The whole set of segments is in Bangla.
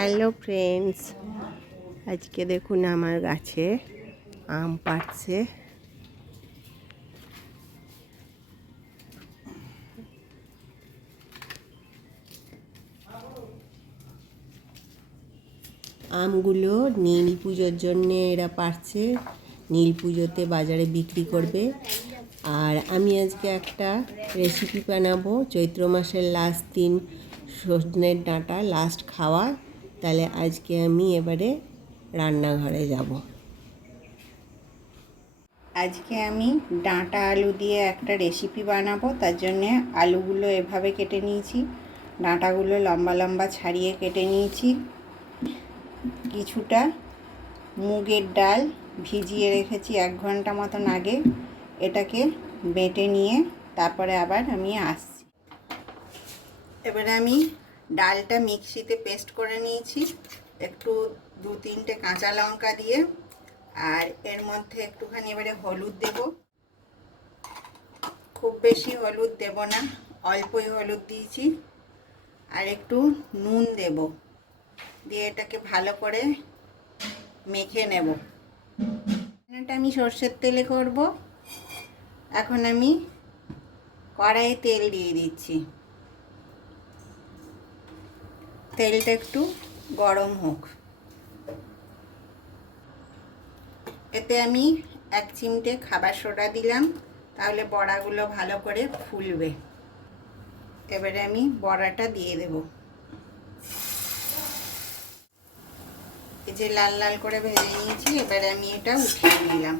হ্যালো ফ্রেন্ডস আজকে দেখুন আমার গাছে আম পাচ্ছে আমগুলো নীল পুজোর জন্য এরা পারছে নীল পুজোতে বাজারে বিক্রি করবে। আর আমি আজকে একটা রেসিপি বানাবো। চৈত্র মাসের লাস্ট দিন সজনের ডাঁটা লাস্ট খাওয়া। তাহলে আজকে আমি এবারে রান্নাঘরে যাব। আজকে আমি ডাঁটা আলু দিয়ে একটা রেসিপি বানাবো, তার জন্যে আলুগুলো এভাবে কেটে নিয়েছি। ডাঁটাগুলো লম্বা লম্বা ছাড়িয়ে কেটে নিয়েছি। কিছুটা মুগের ডাল ভিজিয়ে রেখেছি এক ঘণ্টা মতন আগে। এটাকে বেটে নিয়ে তারপরে আবার আমি আসছি। এবারে আমি ডালটা মিক্সিতে পেস্ট করে নিয়েছি। একটু দু তিনটে কাঁচা লঙ্কা দিয়ে, আর এর মধ্যে একটুখানি এবারে হলুদ দেব। খুব বেশি হলুদ দেব না, অল্পই হলুদ দিয়েছি। আর একটু নুন দেব, দিয়ে এটাকে ভালো করে মেখে নেব। এটা আমি সর্ষের তেলে করব। এখন আমি কড়াইয়ে তেল দিয়ে দিচ্ছি। তেলটা একটু গরম হোক। এতে আমি এক চিমটে খাবার সোডা দিলাম, তাহলে বড়াগুলো ভালো করে ফুলবে। এবারে আমি বড়াটা দিয়ে দেব। এই যে লাল লাল করে ভেজে নিয়েছি, এবারে আমি এটা উঠিয়ে নিলাম।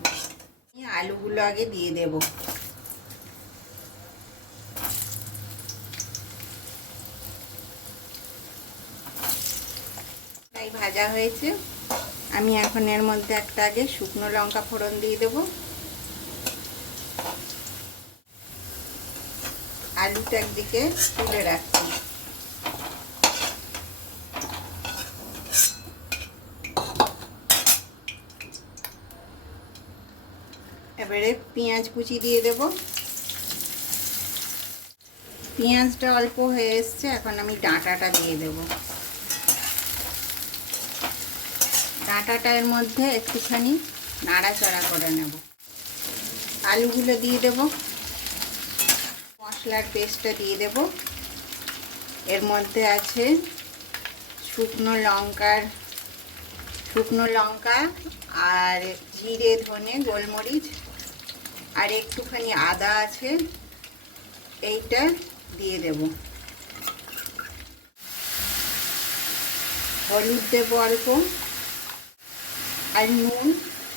আলুগুলো আগে দিয়ে দেবো। তাই ভাজা হয়েছে। আমি এখন এর মধ্যে একটা আগে শুকনো লঙ্কা ফোড়ন দিয়ে দেব। আলুটা একদিকে তুলে রাখছি। এবারে পেঁয়াজ কুচি দিয়ে দেব। পেঁয়াজটা অল্প হয়ে এসছে, এখন আমি ডাঁটাটা দিয়ে দেবো। ডাঁটাটার মধ্যে একটুখানি নাড়াচাড়া করে নেব। আলুগুলো দিয়ে দেব। মশলার পেস্টটা দিয়ে দেব। এর মধ্যে আছে শুকনো লঙ্কার, শুকনো লঙ্কা আর জিরে, ধনে, গোলমরিচ আর একটুখানি আদা আছে, এইটা দিয়ে দেব। হলুদ দেবো অল্প। আর নুন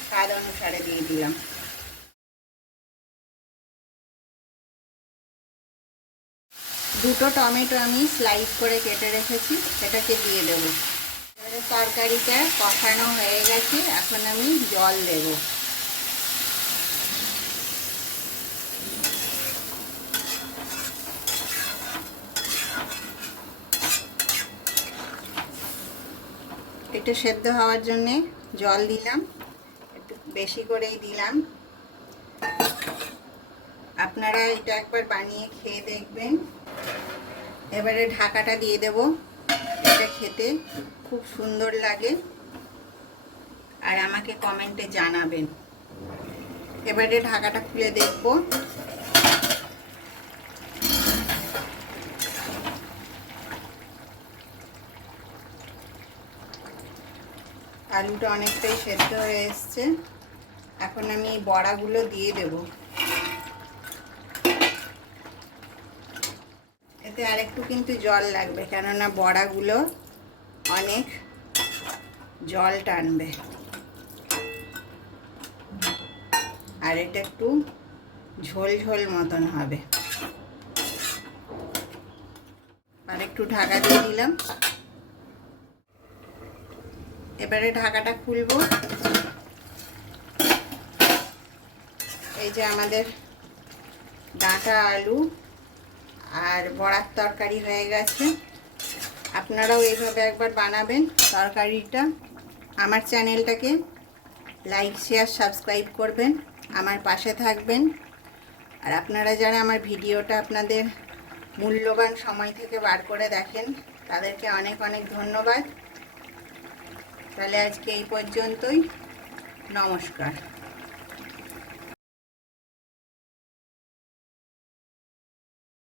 স্বাদ অনুসারে দিয়ে দিলাম। দুটো টমেটো আমি স্লাইস করে কেটে রেখেছি, সেটাকে দিয়ে দেবো। তরকারিটা কষানো হয়ে গেছে, এখন আমি জল দেব। একটু সেদ্ধ হওয়ার জন্যে জল দিলাম, একটু বেশি করেই দিলাম। আপনারা এটা একবার বানিয়ে খেয়ে দেখবেন। এবারে ঢাকাটা দিয়ে দেব এটা খেতে, খুব সুন্দর লাগে। আর আমাকে কমেন্টে জানাবেন। এবারে ঢাকাটা খুলে দেখব। আলুটা অনেকটাই সেদ্ধ হয়ে এসছে। এখন আমি বড়াগুলো দিয়ে দেব। এতে আরেকটু কিন্তু জল লাগবে, কেননা বড়াগুলো অনেক জল টানবে। আর এটা একটু ঝোল ঝোল মতন হবে। আর একটু ঢাকা দিয়ে দিলাম। এবারে ঢাকাটা খুলবো। এই যে আমাদের ডাঁটা আলু আর বড়ার তরকারি হয়ে গেছে। আপনারাও এইভাবে একবার বানাবেন তরকারিটা। আমার চ্যানেলটাকে লাইক, শেয়ার, সাবস্ক্রাইব করবেন, আমার পাশে থাকবেন। আর আপনারা যারা আমার ভিডিওটা আপনাদের মূল্যবান সময় থেকে বার করে দেখেন, তাদেরকে অনেক অনেক ধন্যবাদ। তাহলে আজকে এই পর্যন্তই। নমস্কার।